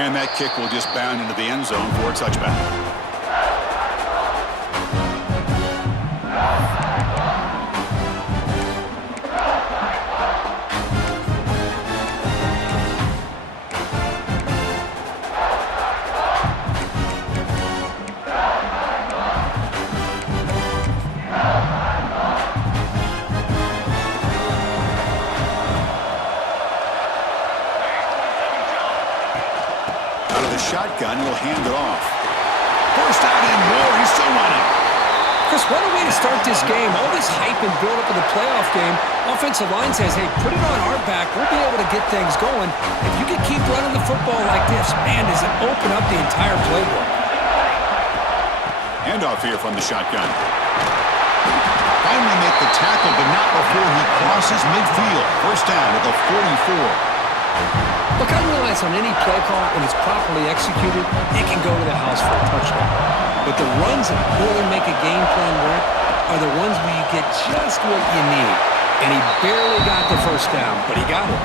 And that kick will just bound into the end zone for a touchback. Shotgun, he'll hand it off. First down and more. He's still running. Chris, what a way to start this game. All this hype and build-up of the playoff game. Offensive line says, hey, put it on our back. We'll be able to get things going. If you can keep running the football like this, man, does it open up the entire playbook. Handoff here from the shotgun. Finally make the tackle, but not before he crosses midfield. First down at the 44. Look, I realize on any play call, when it's properly executed, it can go to the house for a touchdown. But the runs that really make a game plan work are the ones where you get just what you need. And he barely got the first down, but he got it.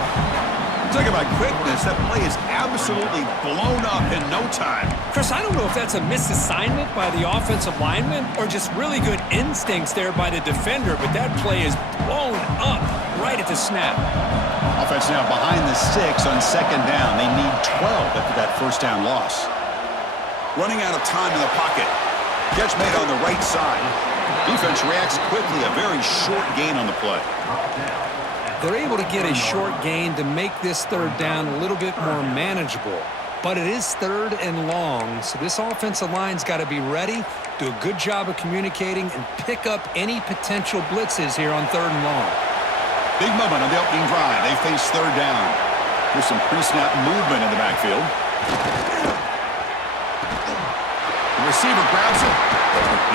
Talk about quickness. That play is absolutely blown up in no time. Chris, I don't know if that's a misassignment by the offensive lineman or just really good instincts there by the defender, but that play is blown up right at the snap. Offense now behind the 6 on second down. They need 12 after that first down loss. Running out of time in the pocket. Catch made on the right side. Defense reacts quickly. A very short gain on the play. They're able to get a short gain to make this third down a little bit more manageable. But it is third and long, so this offensive line's got to be ready, do a good job of communicating, and pick up any potential blitzes here on third and long. Big moment on the opening drive. They face third down. There's some pre-snap movement in the backfield. The receiver grabs it.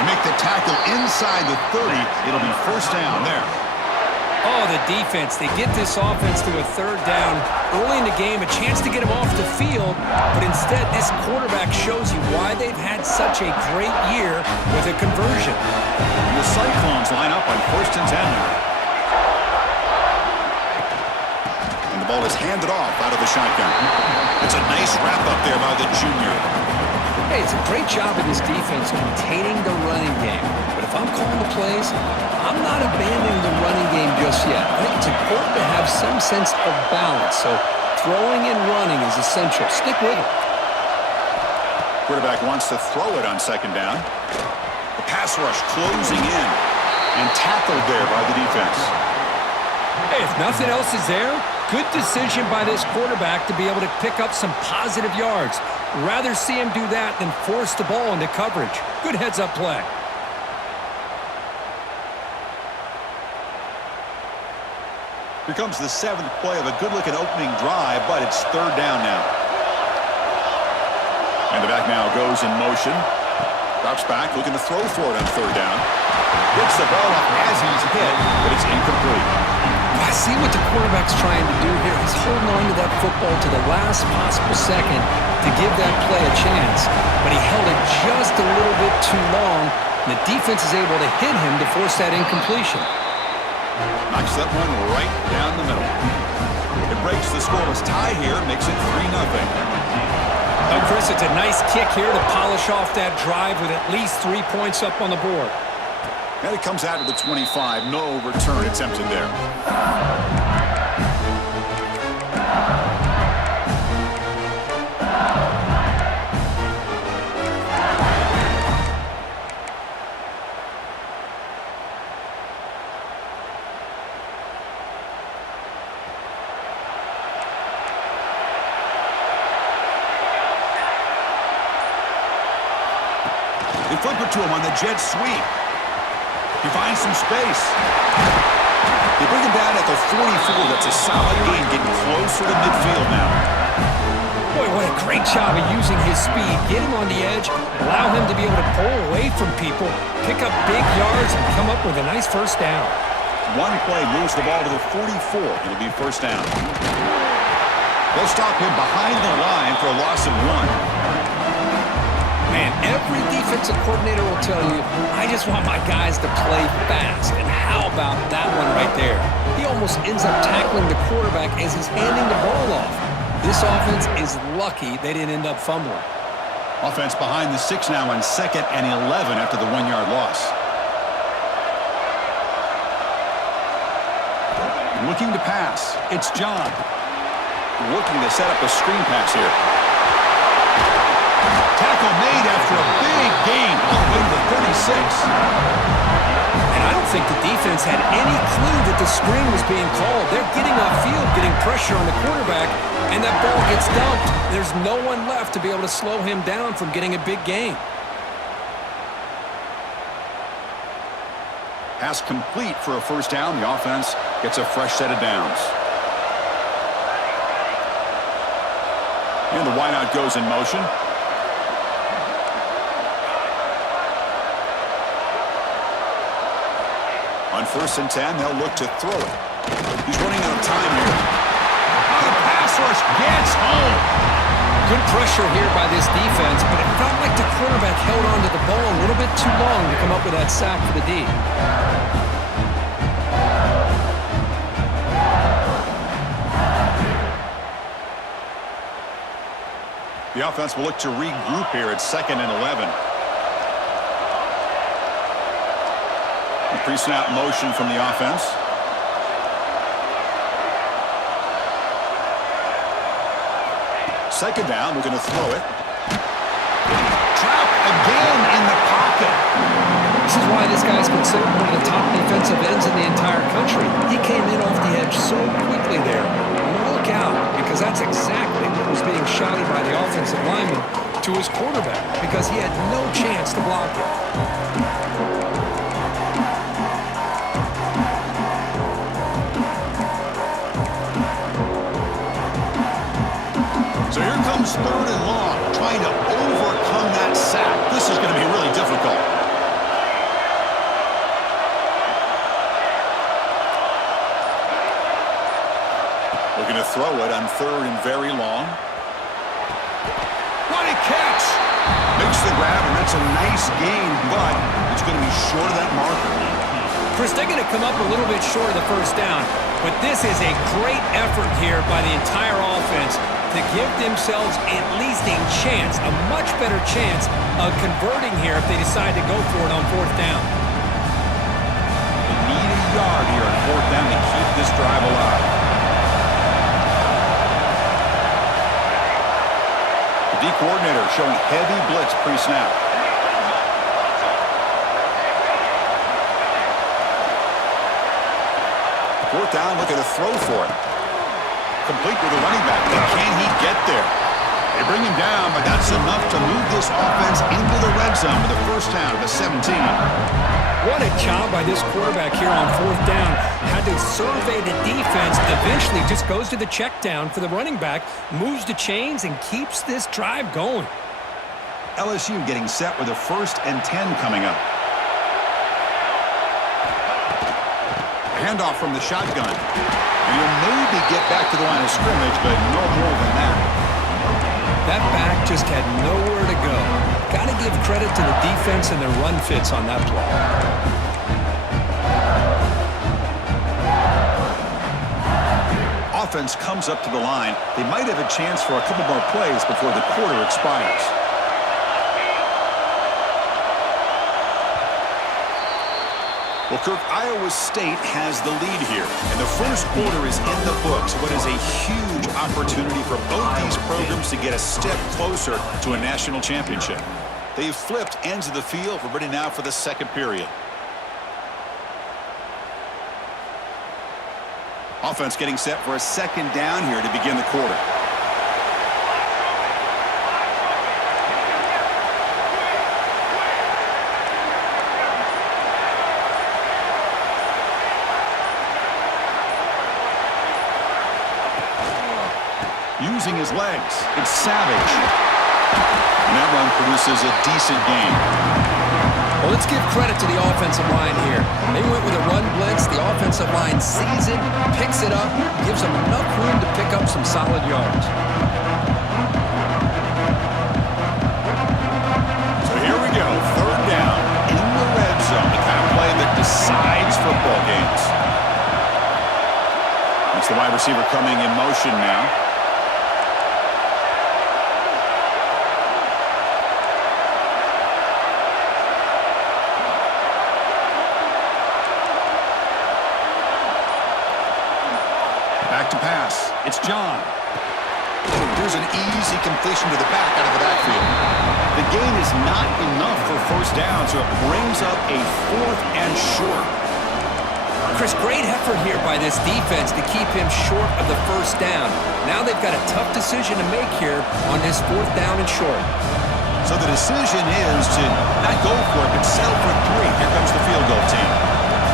They make the tackle inside the 30. It'll be first down there. Oh, the defense. They get this offense to a third down early in the game, a chance to get them off the field, but instead this quarterback shows you why they've had such a great year with a conversion. And the Cyclones line up on first and 10 now. Ball is handed off out of the shotgun. It's a nice wrap-up there by the junior. Hey, it's a great job of this defense containing the running game. But if I'm calling the plays, I'm not abandoning the running game just yet. I think it's important to have some sense of balance. So throwing and running is essential. Stick with it. Quarterback wants to throw it on second down. The pass rush closing in and tackled there by the defense. Hey, if nothing else is there, good decision by this quarterback to be able to pick up some positive yards. Rather see him do that than force the ball into coverage. Good heads-up play. Here comes the 7th play of a good-looking opening drive, but it's third down now. And the back now goes in motion. Drops back, looking to throw for it on third down. Gets the ball up as he's hit, but it's incomplete. I see what the quarterback's trying to do here. He's holding on to that football to the last possible second to give that play a chance. But he held it just a little bit too long, and the defense is able to hit him to force that incompletion. Knocks that one right down the middle. It breaks the scoreless tie here, makes it 3-0. Oh, Chris, it's a nice kick here to polish off that drive with at least 3 points up on the board. And it comes out to the 25. No return attempted there. They flip it to him on the jet sweep. He finds some space. They bring him down at the 44. That's a solid gain, getting closer to midfield now. Boy, what a great job of using his speed. Get him on the edge, allow him to be able to pull away from people, pick up big yards, and come up with a nice first down. One play moves the ball to the 44. It'll be first down. They'll stop him behind the line for a loss of 1. Man, every defensive coordinator will tell you, I just want my guys to play fast. And how about that one right there? He almost ends up tackling the quarterback as he's handing the ball off. This offense is lucky they didn't end up fumbling. Offense behind the 6 now on 2nd and 11 after the 1-yard loss. Looking to pass. It's John. Looking to set up a screen pass here. Tackle made after a big gain all the way to the 36. And I don't think the defense had any clue that the screen was being called. They're getting off field, getting pressure on the quarterback, and that ball gets dumped. There's no one left to be able to slow him down from getting a big gain. Pass complete for a first down. The offense gets a fresh set of downs. And the wideout goes in motion. On 1st and 10, they'll look to throw it. He's running out of time here. The pass rush gets home. Good pressure here by this defense, but it felt like the quarterback held on to the ball a little bit too long to come up with that sack for the D. The offense will look to regroup here at 2nd and 11. Pre-snap motion from the offense. Second down, we're going to throw it. Trapped again in the pocket. This is why this guy's considered one of the top defensive ends in the entire country. He came in off the edge so quickly there. Look out, because that's exactly what was being shouted by the offensive lineman to his quarterback, because he had no chance to block it. So here comes 3rd and long, trying to overcome that sack. This is going to be really difficult. Looking to throw it on 3rd and very long. What a catch! Makes the grab, and that's a nice gain, but it's going to be short of that marker. Chris, they're going to come up a little bit short of the first down, but this is a great effort here by the entire offense to give themselves at least a chance, a much better chance of converting here if they decide to go for it on 4th down. They need a yard here on 4th down to keep this drive alive. The D coordinator showing heavy blitz pre-snap. Fourth down, looking to throw for it. Complete with the running back. But can he get there? They bring him down, but that's enough to move this offense into the red zone with the first down at the 17. What a job by this quarterback here on 4th down. Had to survey the defense. Eventually just goes to the check down for the running back, moves the chains, and keeps this drive going. LSU getting set with a 1st and 10 coming up. Handoff from the shotgun. And he'll maybe get back to the line of scrimmage, but no more than that. That back just had nowhere to go. Got to give credit to the defense and their run fits on that play. Offense comes up to the line. They might have a chance for a couple more plays before the quarter expires. Well, Kirk, Iowa State has the lead here, and the first quarter is in the books. What is a huge opportunity for both these programs to get a step closer to a national championship. They've flipped ends of the field. We're ready now for the second period. Offense getting set for a second down here to begin the quarter. Using his legs, it's Savage. And that run produces a decent gain. Well, let's give credit to the offensive line here. They went with a run blitz. The offensive line sees it, picks it up, gives them enough room to pick up some solid yards. So here we go, 3rd down in the red zone. The kind of play that decides football games. It's the wide receiver coming in motion now. Back to pass. It's John. Here's an easy completion to the back out of the backfield. The gain is not enough for first down, so it brings up a 4th and short. Chris, great effort here by this defense to keep him short of the first down. Now they've got a tough decision to make here on this 4th down and short. So the decision is to not go for it, but settle for 3. Here comes the field goal team.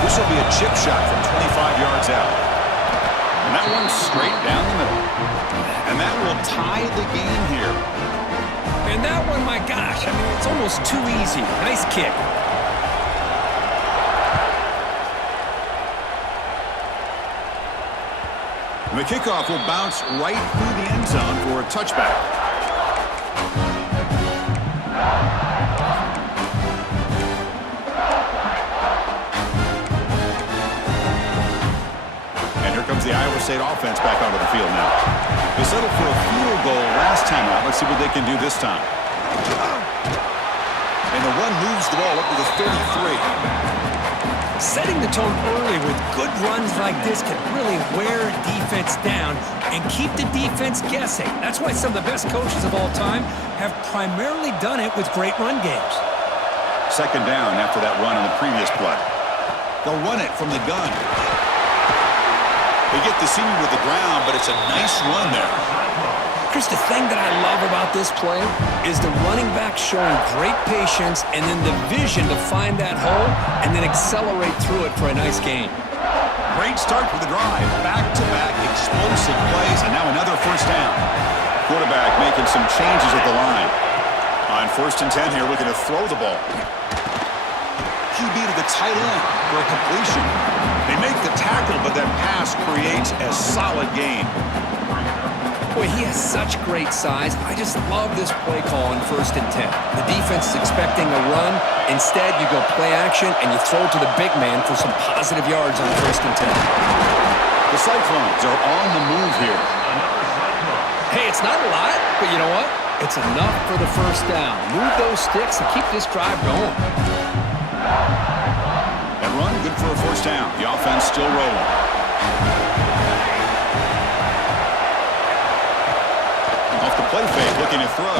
This will be a chip shot from 25 yards out. And that one's straight down the middle. And that will tie the game here. And that one, my gosh, I mean, it's almost too easy. Nice kick. And the kickoff will bounce right through the end zone for a touchback. And here comes the Iowa State offense back onto the field now. They settled for a field goal last time out. Let's see what they can do this time. And the run moves the ball up to the 33. Setting the tone early with good runs like this can really wear defense down and keep the defense guessing. That's why some of the best coaches of all time have primarily done it with great run games. Second down after that run on the previous play. They'll run it from the gun. They get the senior to the ground, but it's a nice run there. Chris, the thing that I love about this play is the running back showing great patience and then the vision to find that hole and then accelerate through it for a nice gain. Great start for the drive. Back-to-back explosive plays, and now another first down. Quarterback making some changes at the line. On 1st and 10 here, looking to throw the ball. QB to the tight end for a completion. They make the tackle, but that pass creates a solid gain. Boy, he has such great size. I just love this play call on 1st and 10. The defense is expecting a run. Instead, you go play action, and you throw to the big man for some positive yards on 1st and 10. The Cyclones are on the move here. Hey, it's not a lot, but you know what? It's enough for the first down. Move those sticks and keep this drive going. That run, good for a first down. The offense still rolling. Off the play fake, looking to throw.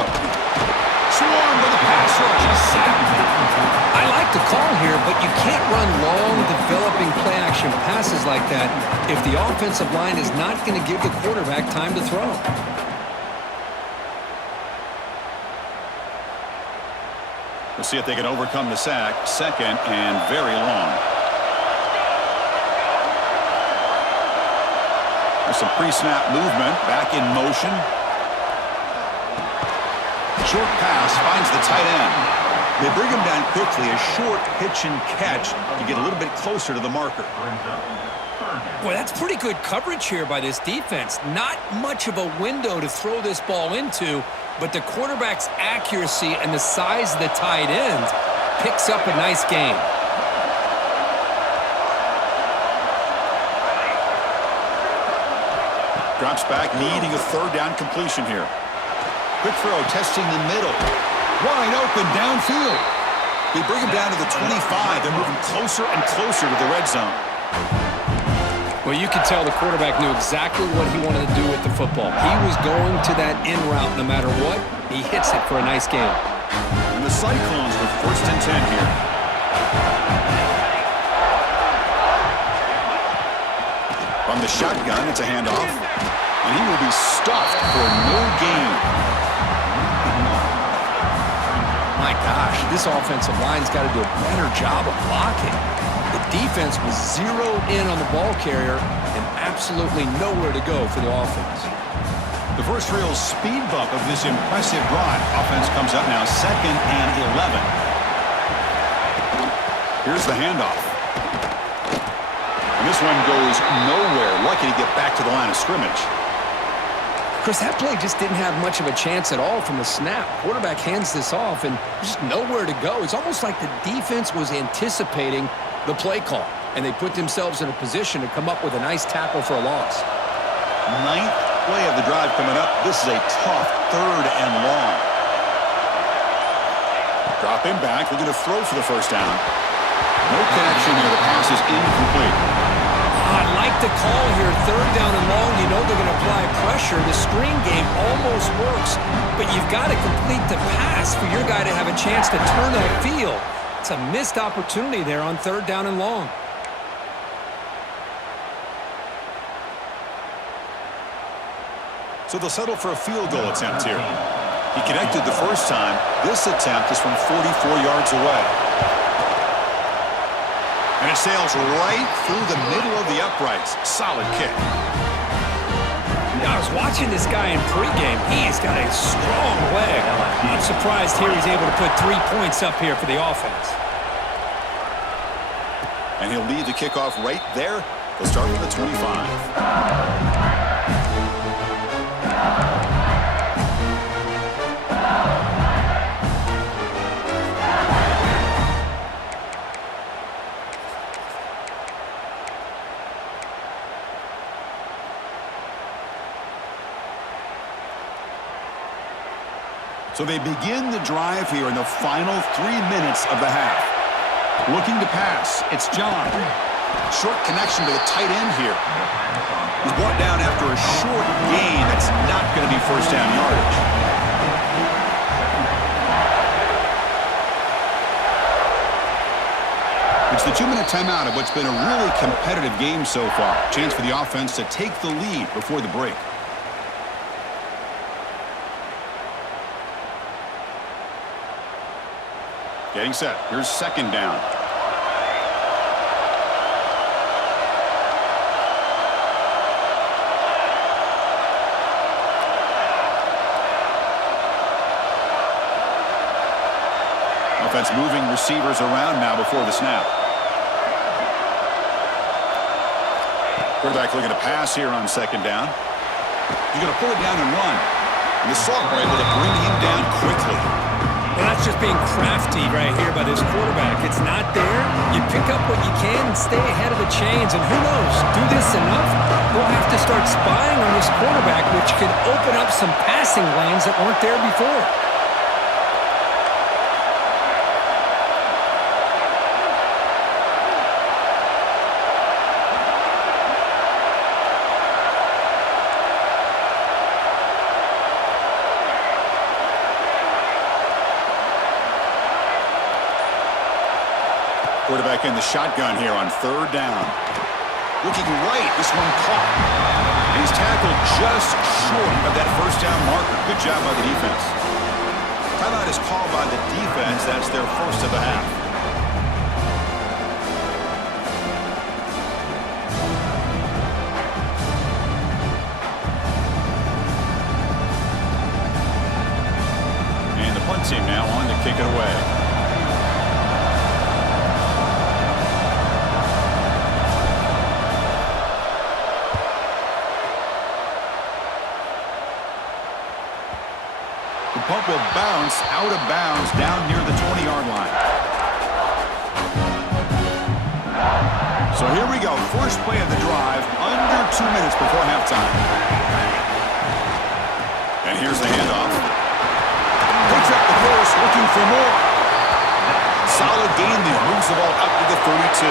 Swarm to the pass rush. I like the call here, but you can't run long, developing play-action passes like that if the offensive line is not going to give the quarterback time to throw. We'll see if they can overcome the sack. 2nd and very long. There's some pre-snap movement. Back in motion. Short pass finds the tight end. They bring him down quickly. A short pitch and catch to get a little bit closer to the marker. Boy, that's pretty good coverage here by this defense. Not much of a window to throw this ball into, but the quarterback's accuracy and the size of the tight end picks up a nice gain. Drops back, needing a 3rd down completion here. Quick throw, testing the middle. Wide open downfield. They bring him down to the 25. They're moving closer and closer to the red zone. Well, you could tell the quarterback knew exactly what he wanted to do with the football. He was going to that in route no matter what. He hits it for a nice gain. And the Cyclones with 1st and 10 here. From the shotgun, it's a handoff. And he will be stuffed for no gain. My gosh, this offensive line's got to do a better job of blocking. The defense was zeroed in on the ball carrier and absolutely nowhere to go for the offense. The first real speed bump of this impressive drive. Offense comes up now 2nd and 11. Here's the handoff. And this one goes nowhere. Lucky to get back to the line of scrimmage. Chris, that play just didn't have much of a chance at all from the snap. Quarterback hands this off and just nowhere to go. It's almost like the defense was anticipating the play call, and they put themselves in a position to come up with a nice tackle for a loss. 9th play of the drive coming up. This is a tough 3rd and long. Drop him back. They're going to throw for the first down. No connection there. The pass is incomplete. I like the call here. third down and long, you know they're going to apply pressure. The screen game almost works, but you've got to complete the pass for your guy to have a chance to turn that field. It's a missed opportunity there on third down and long. So they'll settle for a field goal attempt here. He connected the first time. This attempt is from 44 yards away. And it sails right through the middle of the uprights. Solid kick. I was watching this guy in pregame. He's got a strong leg. I'm surprised here he's able to put 3 points up here for the offense. And he'll lead the kickoff right there. They'll start from the 25. So they begin the drive here in the final 3 minutes of the half. Looking to pass, it's John. Short connection to the tight end here. He's brought down after a short gain. That's not going to be first down yardage. It's the 2-minute timeout of what's been a really competitive game so far. Chance for the offense to take the lead before the break. Getting set. Here's second down. Offense moving receivers around now before the snap. Quarterback looking to pass here on second down. He's going to pull it down and run. And the Salts are able to bring him down quickly. Well, that's just being crafty right here by this quarterback. It's not there. You pick up what you can and stay ahead of the chains. And who knows, do this enough, we'll have to start spying on this quarterback, which could open up some passing lanes that weren't there before. Quarterback in the shotgun here on third down. Looking right, this one caught. And he's tackled just short of that first down marker. Good job by the defense. Timeout is called by the defense. That's their first of the half. And the punt team now on to kick it away. Punt will bounce out of bounds down near the 20-yard line. So here we go. First play of the drive, under 2 minutes before halftime. And here's the handoff. Picks up the first, looking for more. Solid gain there. Moves the ball up to the 32.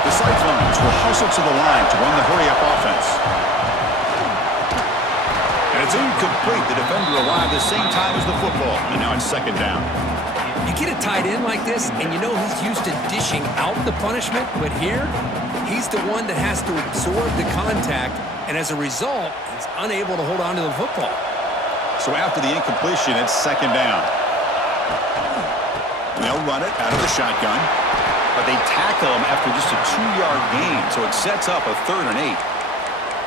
The Cyclones will hustle to the line to run the hurry-up offense. And it's incomplete. The defender arrived the same time as the football. And now it's second down. You get a tight end like this, and you know he's used to dishing out the punishment. But here, he's the one that has to absorb the contact. And as a result, he's unable to hold on to the football. So after the incompletion, it's second down. They'll run it out of the shotgun. But they tackle him after just a 2-yard gain. So it sets up a 3rd and 8.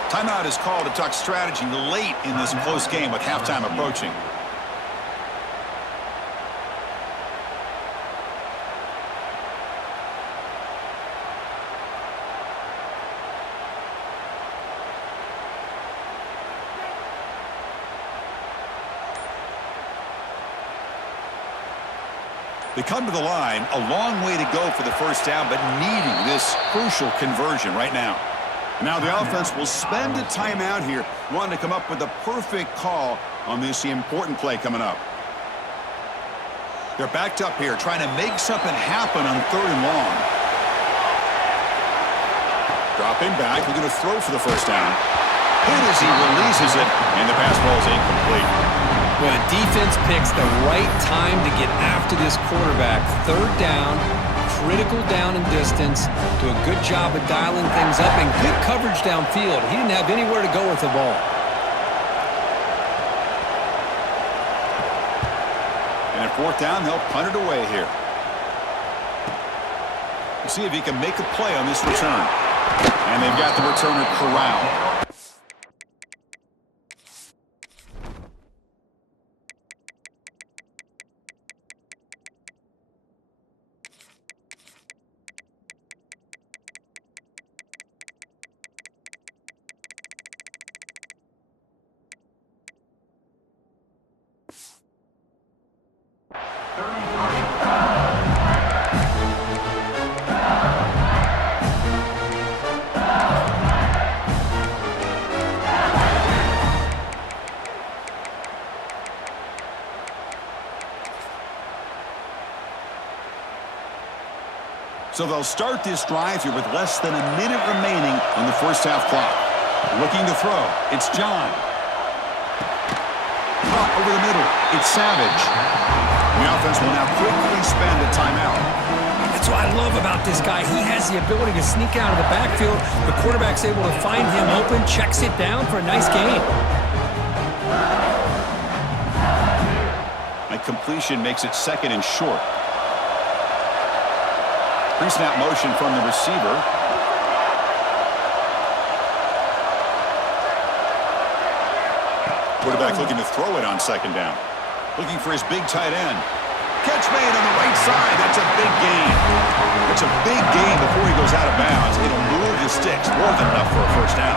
Timeout is called to talk strategy late in this close game with halftime approaching. They come to the line, a long way to go for the first down, but needing this crucial conversion right now. Now the offense will spend a timeout here, wanting to come up with a perfect call on this important play coming up. They're backed up here, trying to make something happen on 3rd and long. Dropping back, looking to throw for the first down. Hit as he releases it, and the pass ball is incomplete. Well, the defense picks the right time to get after this quarterback. Third down, critical down and distance. Do a good job of dialing things up and good coverage downfield. He didn't have anywhere to go with the ball. And at fourth down, they'll punt it away here. We'll see if he can make a play on this return. And they've got the returner corralled. So they'll start this drive here with less than a minute remaining on the first half clock. Looking to throw. It's John. Caught over the middle. It's Savage. The offense will now quickly spend a timeout. That's what I love about this guy. He has the ability to sneak out of the backfield. The quarterback's able to find him open, checks it down for a nice gain. A completion makes it second and short. Pre-snap motion from the receiver. Quarterback looking to throw it on second down. Looking for his big tight end. Catch made on the right side. That's a big gain. It's a big gain before he goes out of bounds. It'll move the sticks more than enough for a first down.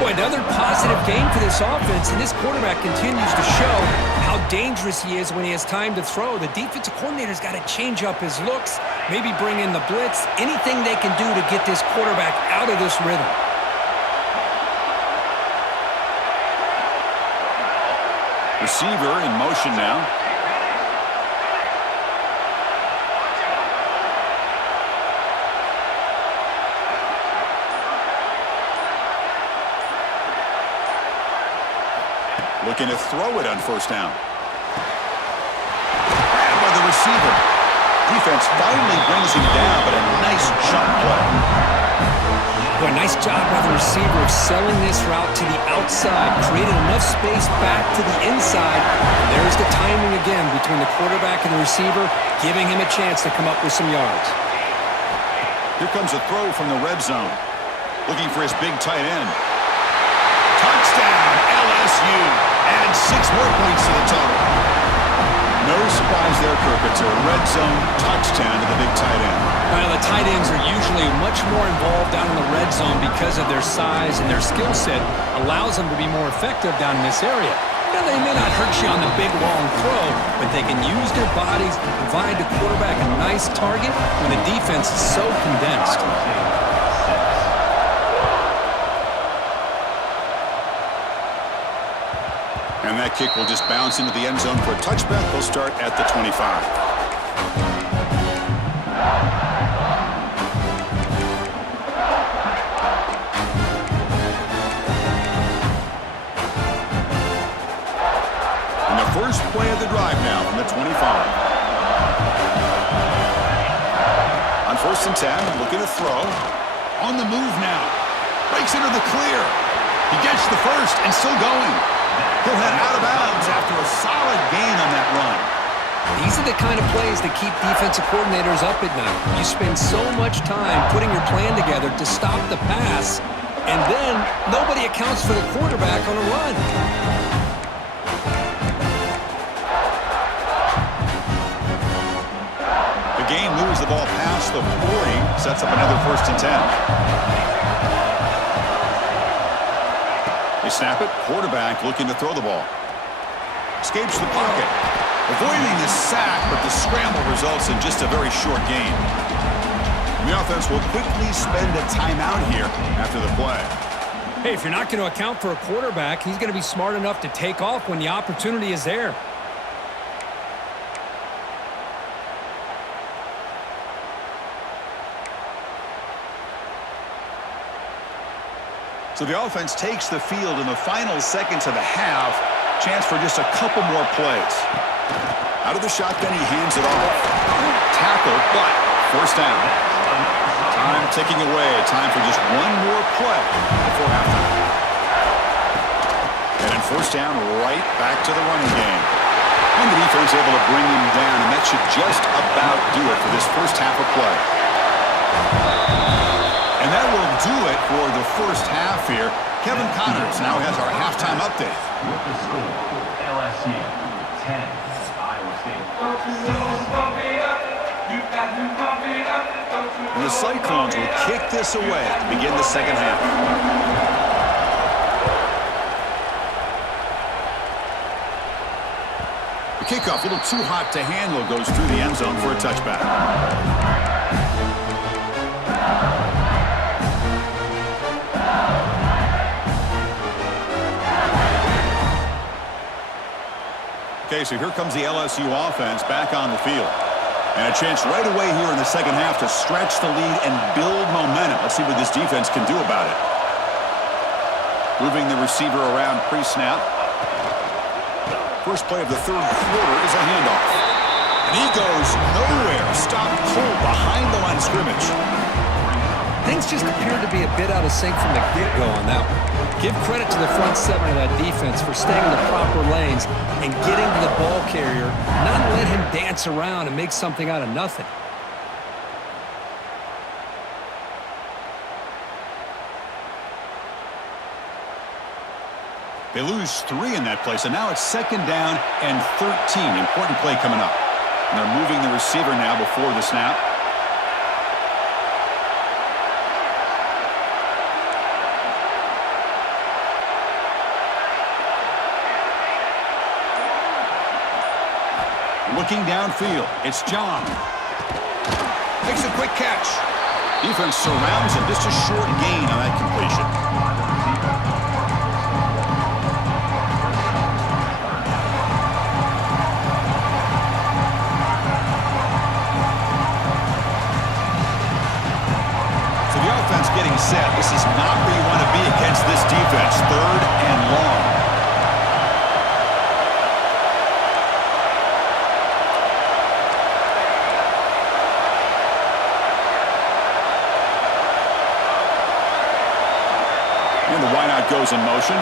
Boy, another positive game for this offense, and this quarterback continues to show how dangerous he is when he has time to throw. The defensive coordinator's got to change up his looks, maybe bring in the blitz, anything they can do to get this quarterback out of this rhythm. Receiver in motion now. Looking to throw it on first down. Grabbed by the receiver. Defense finally brings him down, but a nice jump play. Boy, nice job by the receiver of selling this route to the outside, created enough space back to the inside. And there's the timing again between the quarterback and the receiver, giving him a chance to come up with some yards. Here comes a throw from the red zone. Looking for his big tight end. Touchdown, LSU. Add 6 more points to the total. No surprise there, Kirk. It's a red zone touchdown to the big tight end. Well, the tight ends are usually much more involved down in the red zone because of their size, and their skill set allows them to be more effective down in this area. Now, they may not hurt you on the big, long throw, but they can use their bodies to provide the quarterback a nice target when the defense is so condensed. And that kick will just bounce into the end zone for a touchback. They'll start at the 25. And the first play of the drive now from the 25. On first and 10, looking to throw. On the move now. Breaks into the clear. He gets the first and still going. He'll head out of bounds after a solid gain on that run. These are the kind of plays that keep defensive coordinators up at night. You spend so much time putting your plan together to stop the pass, and then nobody accounts for the quarterback on a run. The game moves the ball past the 40, sets up another first and 10. They snap it. Quarterback looking to throw the ball. Escapes the pocket. Avoiding the sack, but the scramble results in just a very short gain. And the offense will quickly spend a timeout here after the play. Hey, if you're not going to account for a quarterback, he's going to be smart enough to take off when the opportunity is there. So the offense takes the field in the final seconds of the half. Chance for just a couple more plays. Out of the shotgun, he hands it off. Tackle, but first down. Time ticking away. Time for just one more play before halftime. And then first down, right back to the running game. And the defense able to bring him down, and that should just about do it for this first half of play. And that will do it for the first half here. Kevin Connors now has our halftime update. With the score, LSU 10, Iowa State. And the Cyclones will kick this away to begin the second half. The kickoff, a little too hot to handle, goes through the end zone for a touchback. Okay, so here comes the LSU offense back on the field. And a chance right away here in the second half to stretch the lead and build momentum. Let's see what this defense can do about it. Moving the receiver around pre-snap. First play of the third quarter is a handoff. And he goes nowhere. Stopped cold behind the line of scrimmage. Things just appeared to be a bit out of sync from the get-go on that one. Give credit to the front seven of that defense for staying in the proper lanes and getting to the ball carrier, not let him dance around and make something out of nothing. They lose 3 in that play, so now it's second down and 13. Important play coming up. And they're moving the receiver now before the snap. Looking downfield, it's John. Makes a quick catch. Defense surrounds him. Just a short gain on that completion. So the offense getting set. This is not where you want to be against this defense. Third and long. And the wideout goes in motion.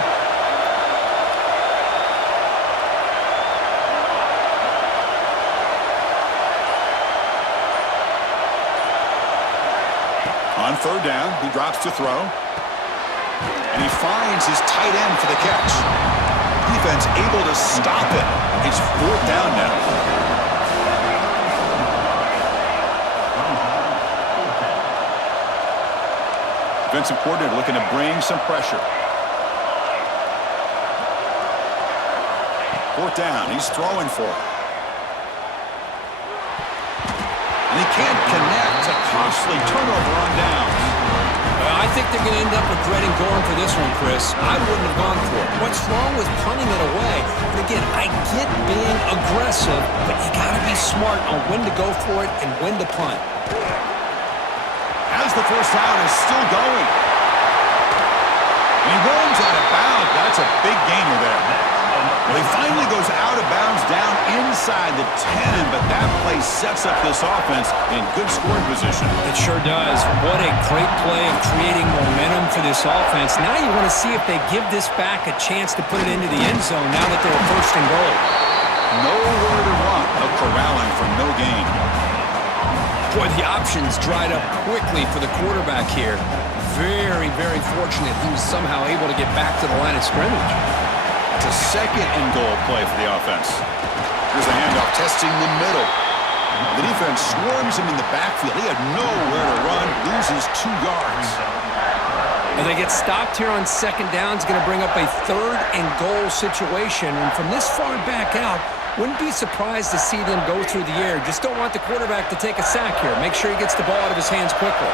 On third down, he drops to throw. And he finds his tight end for the catch. Defense able to stop it. It's fourth down now. Defensive coordinator looking to bring some pressure. Fourth down, he's throwing for it. And he can't connect. A costly turnover on downs. I think they're going to end up regretting going for this one, Chris. I wouldn't have gone for it. What's wrong with punting it away? And again, I get being aggressive, but you got to be smart on when to go for it and when to punt. As the first down is still going. And he runs out of bounds. That's a big gainer there. Well, he finally goes out of bounds down inside the 10, but that play sets up this offense in good scoring position. It sure does. What a great play of creating momentum for this offense. Now you want to see if they give this back a chance to put it into the end zone now that they're first and goal. Nowhere to run. A corralling for no gain. Boy, the options dried up quickly for the quarterback here. Very, very fortunate he was somehow able to get back to the line of scrimmage. It's a second and goal play for the offense. Here's a handoff testing the middle. The defense swarms him in the backfield. He had nowhere to run, loses 2 yards. And they get stopped here on second down. It's going to bring up a third and goal situation. And from this far back out, wouldn't be surprised to see them go through the air. Just don't want the quarterback to take a sack here. Make sure he gets the ball out of his hands quickly.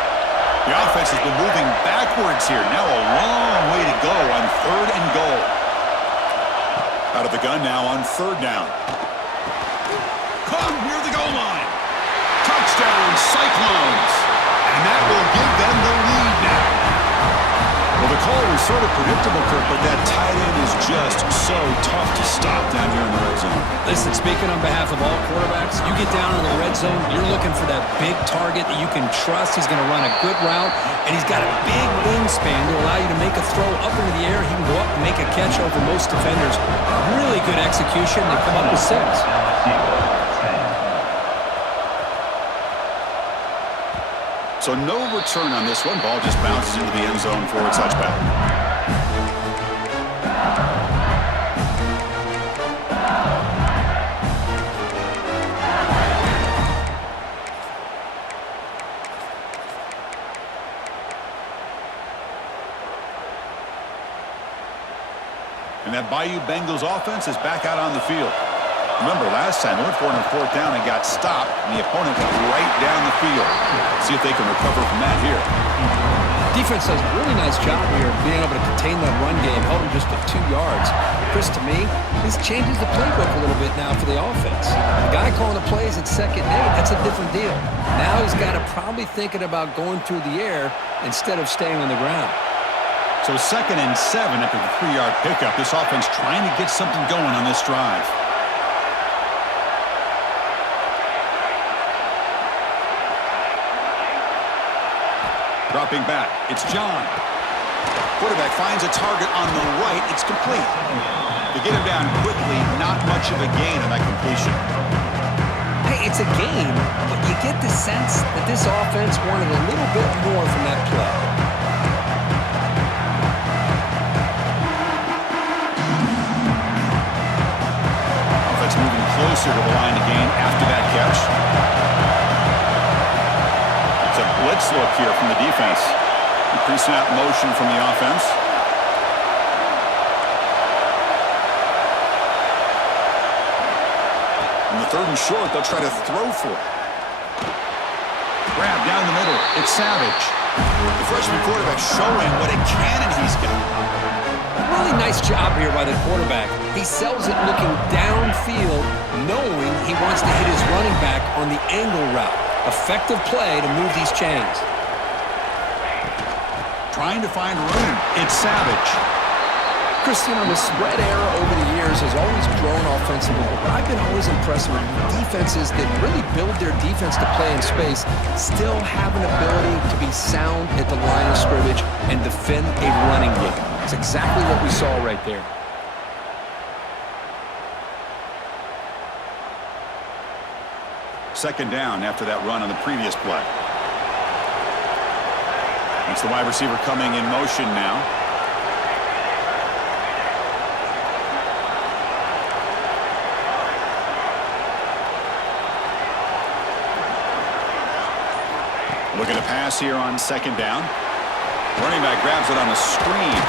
The offense has been moving backwards here. Now a long way to go on third and goal. Out of the gun now on third down. Caught near the goal line. Touchdown, Cyclones. And that will give them the lead now. Well, the call was sort of predictable, Kirk, but that tight end is just so tough to stop down here in the red zone. Listen, speaking on behalf of all quarterbacks, you get down in the red zone, you're looking for that big target that you can trust. He's going to run a good route, and he's got a big wingspan to allow you to make a throw up into the air. He can go up and make a catch over most defenders. Really good execution. They come up with 6. So no return on this one. Ball just bounces into the end zone for a touchback. And that Bayou Bengals offense is back out on the field. Remember, last time they went for it on 4th down and got stopped, and the opponent went right down the field. See if they can recover from that here. Defense does a really nice job here of being able to contain that run game, held him just at 2 yards. Chris, to me, this changes the playbook a little bit now for the offense. The guy calling the plays at 2nd and 8, that's a different deal. Now he's got to probably thinking about going through the air instead of staying on the ground. So 2nd and 7 after the 3-yard pickup. This offense trying to get something going on this drive. Dropping back, it's John. Quarterback finds a target on the right. It's complete. They get him down quickly. Not much of a gain on that completion. Hey, it's a game, but you get the sense that this offense wanted a little bit more from that play. Offense moving closer to the line to gain after that catch. A blitz look here from the defense. Pre-snap motion from the offense. On the 3rd and short, they'll try to throw for it. Grab down the middle. It's Savage. The freshman quarterback showing what a cannon he's got. Really nice job here by the quarterback. He sells it looking downfield, knowing he wants to hit his running back on the angle route. Effective play to move these chains. Trying to find room. It's Savage. Christian, the spread era over the years has always grown offensively, but I've been always impressed with defenses that really build their defense to play in space, still have an ability to be sound at the line of scrimmage and defend a running game. It's exactly what we saw right there. Second down after that run on the previous play. It's the wide receiver coming in motion now. Looking to pass here on 2nd down. Running back grabs it on a screen.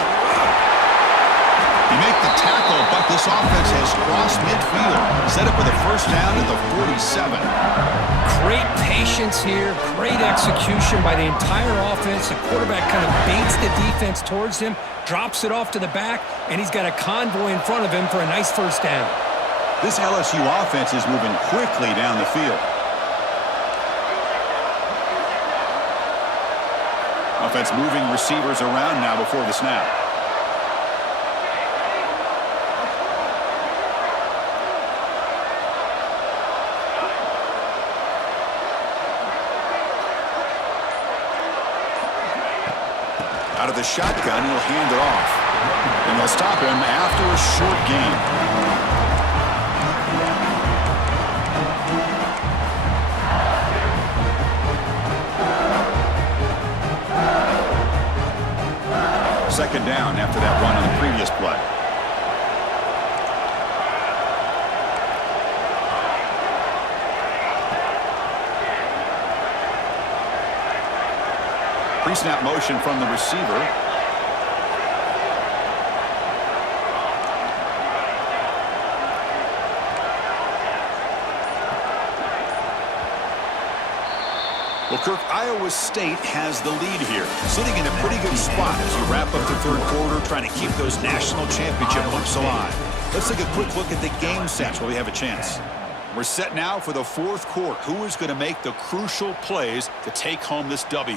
They make the tackle, but this offense has crossed midfield. Set up with a 1st down at the 47. Great patience here, great execution by the entire offense. The quarterback kind of baits the defense towards him, drops it off to the back, and he's got a convoy in front of him for a nice 1st down. This LSU offense is moving quickly down the field. Offense moving receivers around now before the snap. Out of the shotgun, he'll hand it off. And they'll stop him after a short gain. Second down after that run on the previous play. Pre-snap motion from the receiver. Well, Kirk, Iowa State has the lead here, sitting in a pretty good spot as you wrap up the 3rd quarter, trying to keep those national championship hopes alive. Let's take a quick look at the game sets while we have a chance. We're set now for the 4th quarter. Who is going to make the crucial plays to take home this W?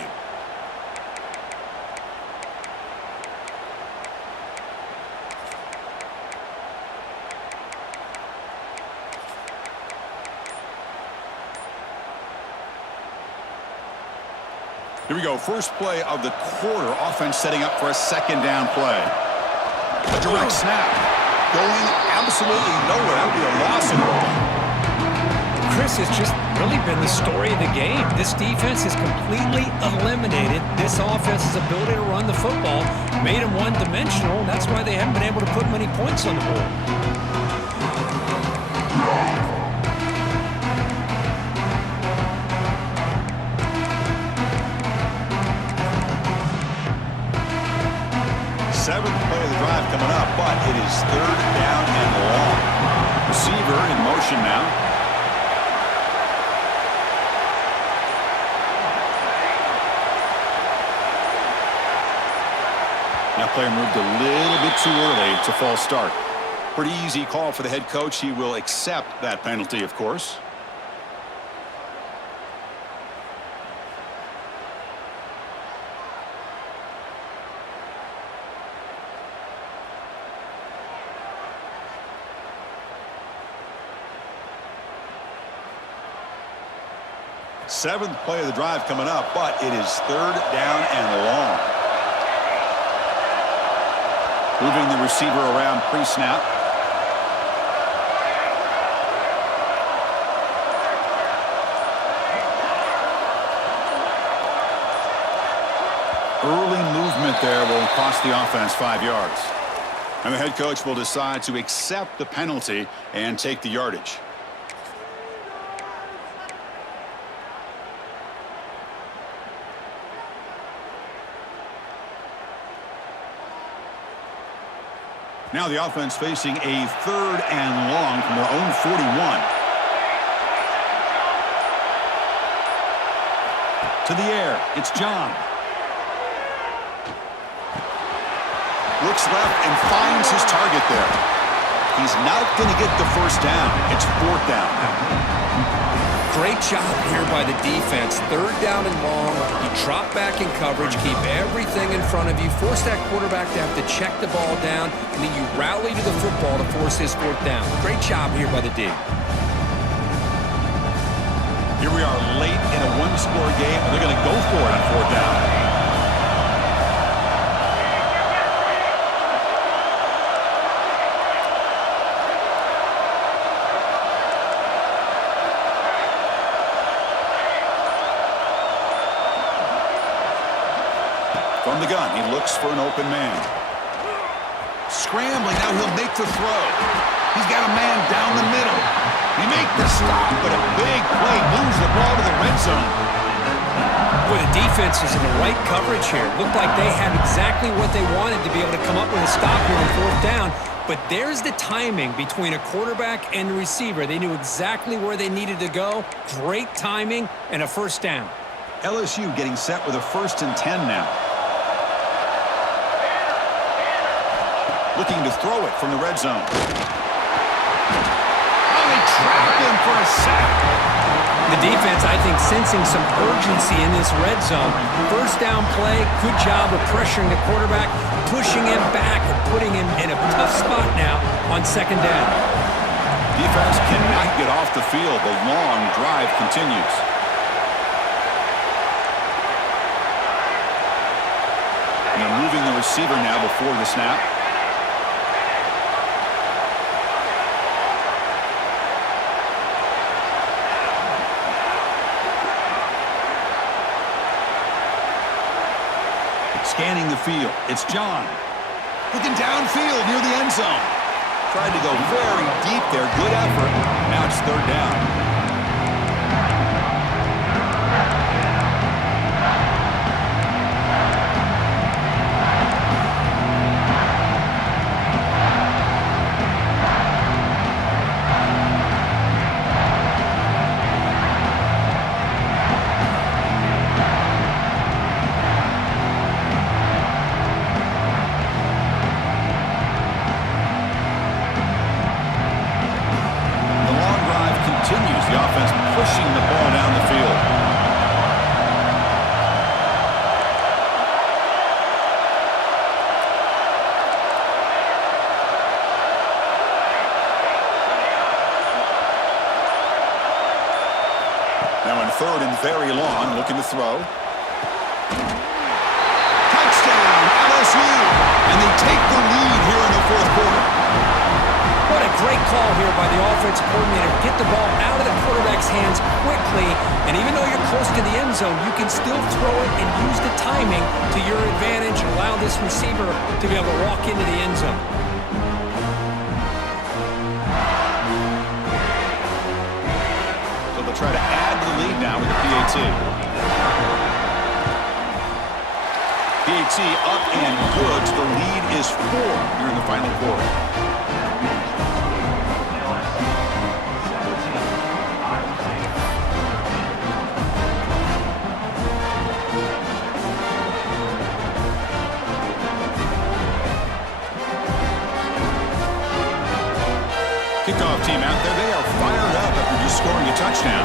Here we go. First play of the quarter. Offense setting up for a second down play. A direct snap. Going absolutely nowhere. That would be a loss in the ball. Chris, has just really been the story of the game. This defense has completely eliminated this offense's ability to run the football, made them one-dimensional, and that's why they haven't been able to put many points on the board. Seventh play of the drive coming up, but it is third down and long. Receiver in motion now. That player moved a little bit too early. It's a false start. Pretty easy call for the head coach. He will accept that penalty, of course. Seventh play of the drive coming up, but it is third down and long. Moving the receiver around pre-snap. Early movement there will cost the offense 5 yards. And the head coach will decide to accept the penalty and take the yardage. Now the offense facing a third and long from their own 41. To the air, it's John. Looks left and finds his target there. He's not going to get the first down. It's fourth down now. Great job here by the defense. Third down and long. You drop back in coverage, keep everything in front of you, force that quarterback to have to check the ball down, and then you rally to the football to force his fourth down. Great job here by the D. Here we are late in a one-score game. They're going to go for it on fourth down. From the gun, he looks for an open man. Scrambling, now he'll make the throw. He's got a man down the middle. He make the stop, but a big play moves the ball to the red zone. Boy, the defense is in the right coverage here. Looked like they had exactly what they wanted to be able to come up with a stop here on fourth down. But there's the timing between a quarterback and the receiver. They knew exactly where they needed to go. Great timing and a first down. LSU getting set with a 1st and 10 now. Looking to throw it from the red zone. Oh, they trapped him for a sack. The defense, I think, sensing some urgency in this red zone. First down play, good job of pressuring the quarterback, pushing him back and putting him in a tough spot now on second down. Defense cannot get off the field. The long drive continues. And they're moving the receiver now before the snap. Scanning the field, it's John. Looking downfield near the end zone. Tried to go very deep there, good effort. Now it's third down. Continues the offense pushing the ball down the field. Now in third and very long, looking to throw. Touchdown, LSU. And they take the lead here in the fourth quarter. What a great call here by the offensive coordinator. Get the ball out of the quarterback's hands quickly, and even though you're close to the end zone, you can still throw it and use the timing to your advantage and allow this receiver to be able to walk into the end zone. So they'll try to add to the lead now with the PAT. PAT up and good. So the lead is 4 here in the final quarter. Kickoff team out there, they are fired up after just scoring a touchdown.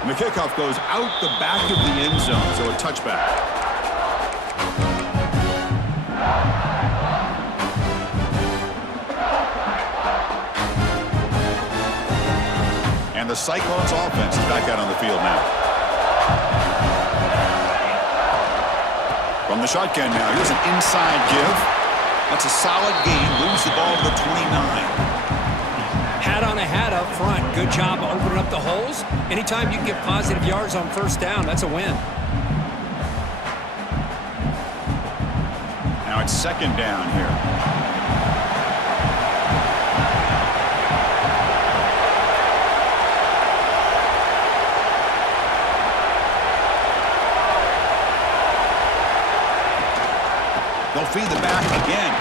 And the kickoff goes out the back of the end zone, so a touchback. And the Cyclones offense is back out on the field now. From the shotgun now, here's an inside give. That's a solid gain. Moves the ball to the 29. Hat on a hat up front. Good job opening up the holes. Anytime you can get positive yards on first down, that's a win. Now it's second down here. They'll feed the back again.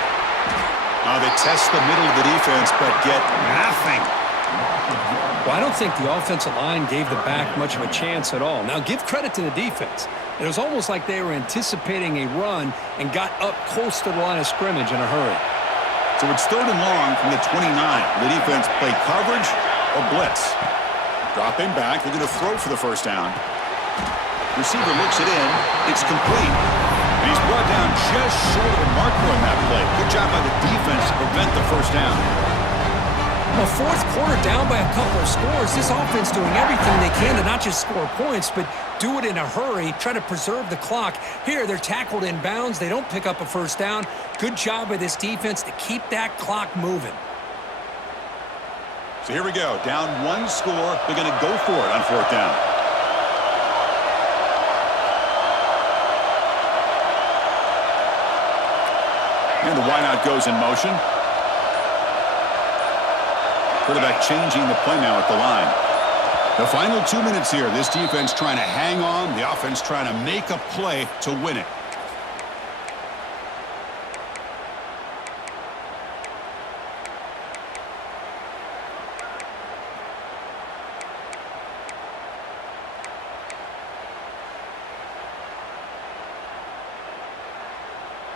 They test the middle of the defense, but get nothing. Well, I don't think the offensive line gave the back much of a chance at all. Now, give credit to the defense. It was almost like they were anticipating a run and got up close to the line of scrimmage in a hurry. So it's third and long from the 29. The defense play coverage or blitz. Dropping back, they're going to throw for the first down. Receiver looks it in. It's complete. And he's brought down just short of the marker on that play. Good job by the defense to prevent the first down. Well, fourth quarter down by a couple of scores. This offense doing everything they can to not just score points, but do it in a hurry, try to preserve the clock. Here, they're tackled in bounds. They don't pick up a first down. Good job by this defense to keep that clock moving. So here we go. Down one score. They're going to go for it on fourth down. And the wideout goes in motion. Quarterback changing the play now at the line. The final 2 minutes here. This defense trying to hang on. The offense trying to make a play to win it.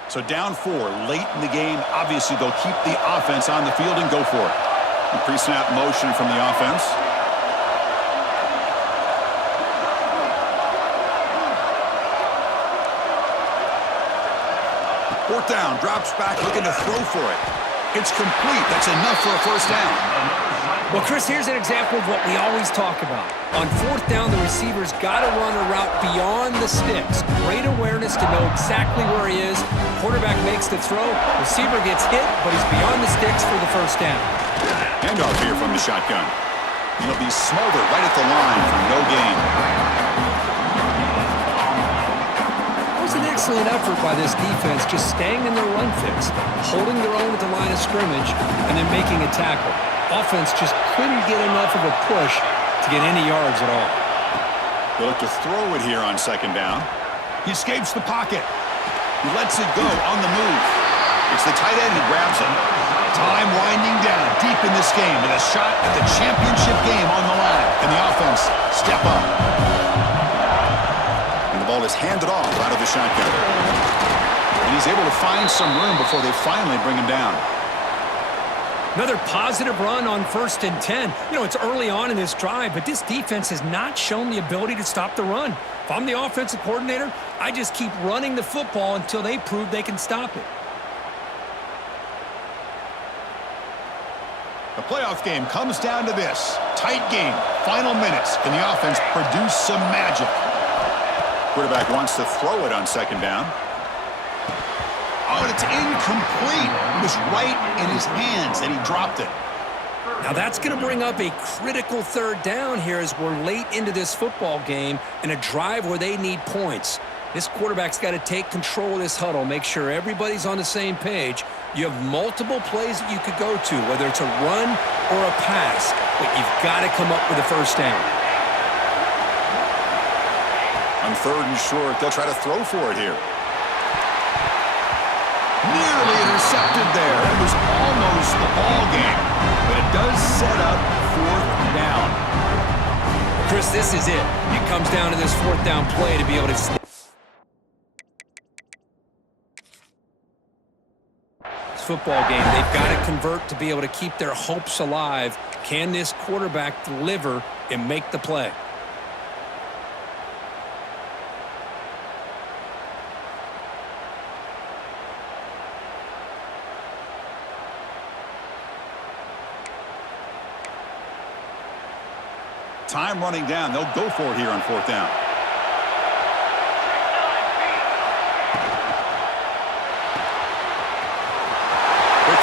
So down 4 late in the game. Obviously, they'll keep the offense on the field and go for it. The pre-snap motion from the offense. Fourth down, drops back, looking to throw for it. It's complete. That's enough for a first down. Well, Chris, here's an example of what we always talk about. On fourth down, the receiver's got to run a route beyond the sticks. Great awareness to know exactly where he is. Quarterback makes the throw. Receiver gets hit, but he's beyond the sticks for the first down. Handoff here from the shotgun. He'll be smothered right at the line for no gain. That was an excellent effort by this defense, just staying in their run fix, holding their own at the line of scrimmage, and then making a tackle. Offense just couldn't get enough of a push to get any yards at all. They look to throw it here on second down. He escapes the pocket. He lets it go on the move. It's the tight end who grabs it. Time winding down deep in this game with a shot at the championship game on the line. And the offense step up. And the ball is handed off out of the shotgun. And he's able to find some room before they finally bring him down. Another positive run on 1st and 10. You know, it's early on in this drive, but this defense has not shown the ability to stop the run. If I'm the offensive coordinator, I just keep running the football until they prove they can stop it. The Playoff game comes down to this. Tight game. Final minutes. Can the offense produce some magic? Quarterback wants to throw it on second down. Oh, and it's incomplete. It was right in his hands that he dropped it. Now that's going to bring up a critical third down here as we're late into this football game in a drive where they need points. This quarterback's got to take control of this huddle, make sure everybody's on the same page. You have multiple plays that you could go to, whether it's a run or a pass, but you've got to come up with a first down. On third and short, they'll try to throw for it here. Nearly intercepted there. It was almost the ball game, but it does set up fourth down. Chris, this is it. It comes down to this fourth down play to be able to... football game, they've got to convert to be able to keep their hopes alive. Can this quarterback deliver and make the play? Time running down. They'll go for it here on fourth down.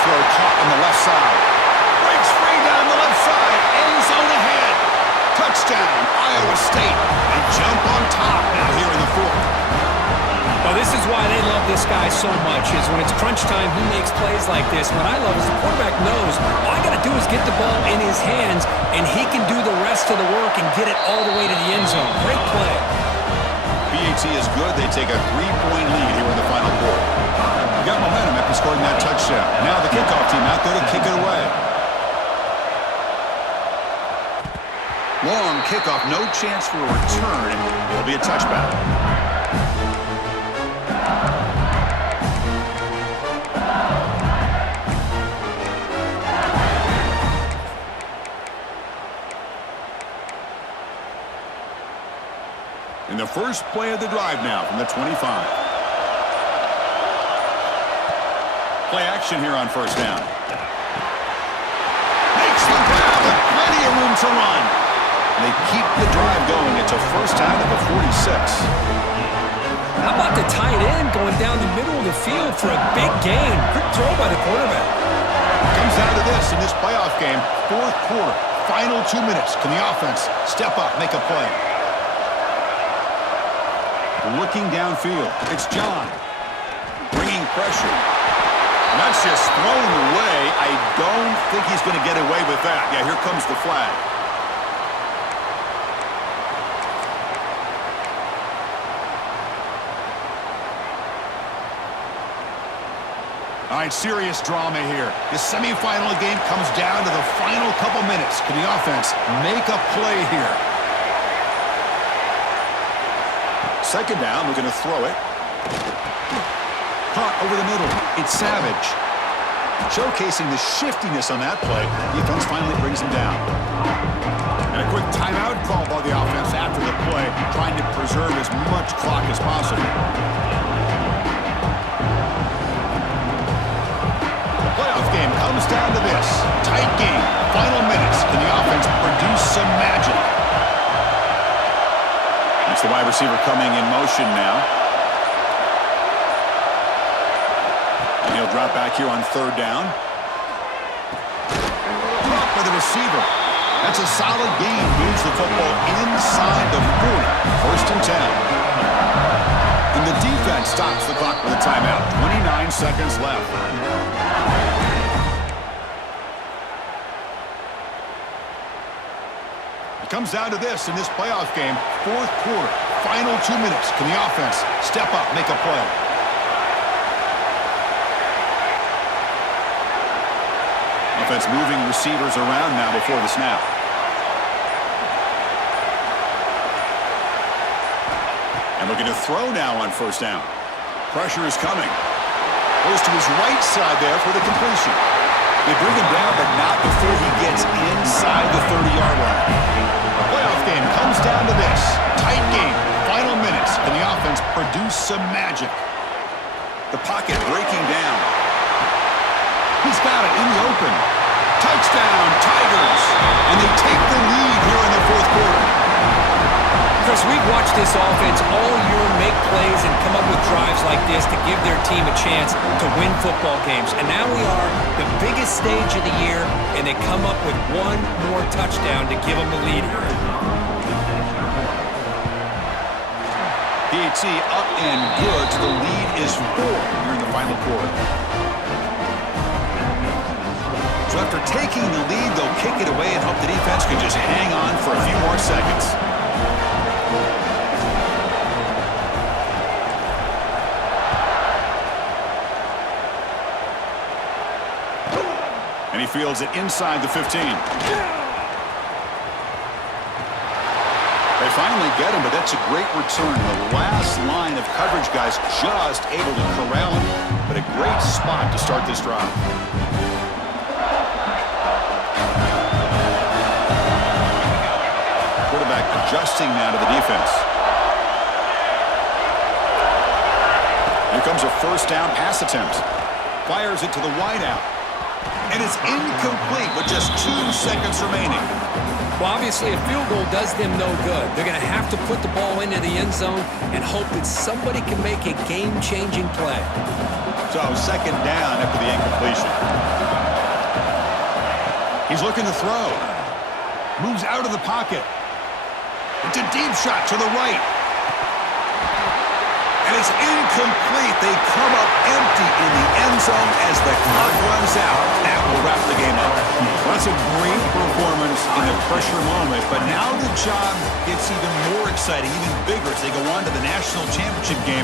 Caught on the left side. Breaks free down the left side. End zone ahead. Touchdown, Iowa State. They jump on top now here in the fourth. Well, this is why they love this guy so much, is when it's crunch time, he makes plays like this. What I love is the quarterback knows all I got to do is get the ball in his hands, and he can do the rest of the work and get it all the way to the end zone. Great play. BAT is good. They take a 3-point lead here in the final quarter. Got momentum after scoring that touchdown. Now the kickoff team out there to kick it away. Long kickoff, no chance for a return. It'll be a touchback. In the first play of the drive now from the 25. Play action here on first down. Makes the grab with plenty of room to run. And they keep the drive going. It's a first down at the 46. How about the tight end going down the middle of the field for a big gain? Quick throw by the quarterback. Comes down to this in this playoff game. Fourth quarter, final 2 minutes. Can the offense step up, make a play? Looking downfield, it's John. Bringing pressure. And that's just thrown away. I don't think he's going to get away with that. Yeah, here comes the flag. All right, serious drama here. The semifinal game comes down to the final couple minutes. Can the offense make a play here? Second down, we're going to throw it. Caught over the middle. It's Savage. Showcasing the shiftiness on that play. Defense finally brings him down. And a quick timeout call by the offense after the play, trying to preserve as much clock as possible. The playoff game comes down to this. Tight game. Final minutes. Can the offense produce some magic? That's the wide receiver coming in motion now. He'll drop back here on third down. Caught by the receiver. That's a solid gain. Moves the football inside the 40. First and 10. And the defense stops the clock with a timeout. 29 seconds left. It comes down to this in this playoff game. Fourth quarter. Final 2 minutes. Can the offense step up, make a play? Offense moving receivers around now before the snap. And looking to throw now on first down. Pressure is coming. Goes to his right side there for the completion. They bring him down, but not before he gets inside the 30-yard line. The playoff game comes down to this. Tight game. Final minutes. Can the offense produce some magic? The pocket breaking down. He's got it in the open. Touchdown, Tigers. And they take the lead here in the fourth quarter. Chris, we've watched this offense all year make plays and come up with drives like this to give their team a chance to win football games. And now we are the biggest stage of the year, and they come up with one more touchdown to give them the lead here. PAT up and good. The lead is 4 here in the final quarter. So after taking the lead, they'll kick it away and hope the defense can just hang on for a few more seconds. And he fields it inside the 15. They finally get him, but that's a great return. The last line of coverage guys just able to corral him, but a great spot to start this drive. Quarterback adjusting now to the defense. Here comes a first down pass attempt. Fires it to the wideout. And it's incomplete with just 2 seconds remaining. Well, obviously, a field goal does them no good. They're going to have to put the ball into the end zone and hope that somebody can make a game-changing play. So, second down after the incompletion. He's looking to throw. Moves out of the pocket. It's a deep shot to the right. And it's incomplete. They come up empty in the end zone as the clock runs out. That will wrap the game up. Well, that's a great performance in the pressure moment, but now the job gets even more exciting, even bigger as they go on to the national championship game.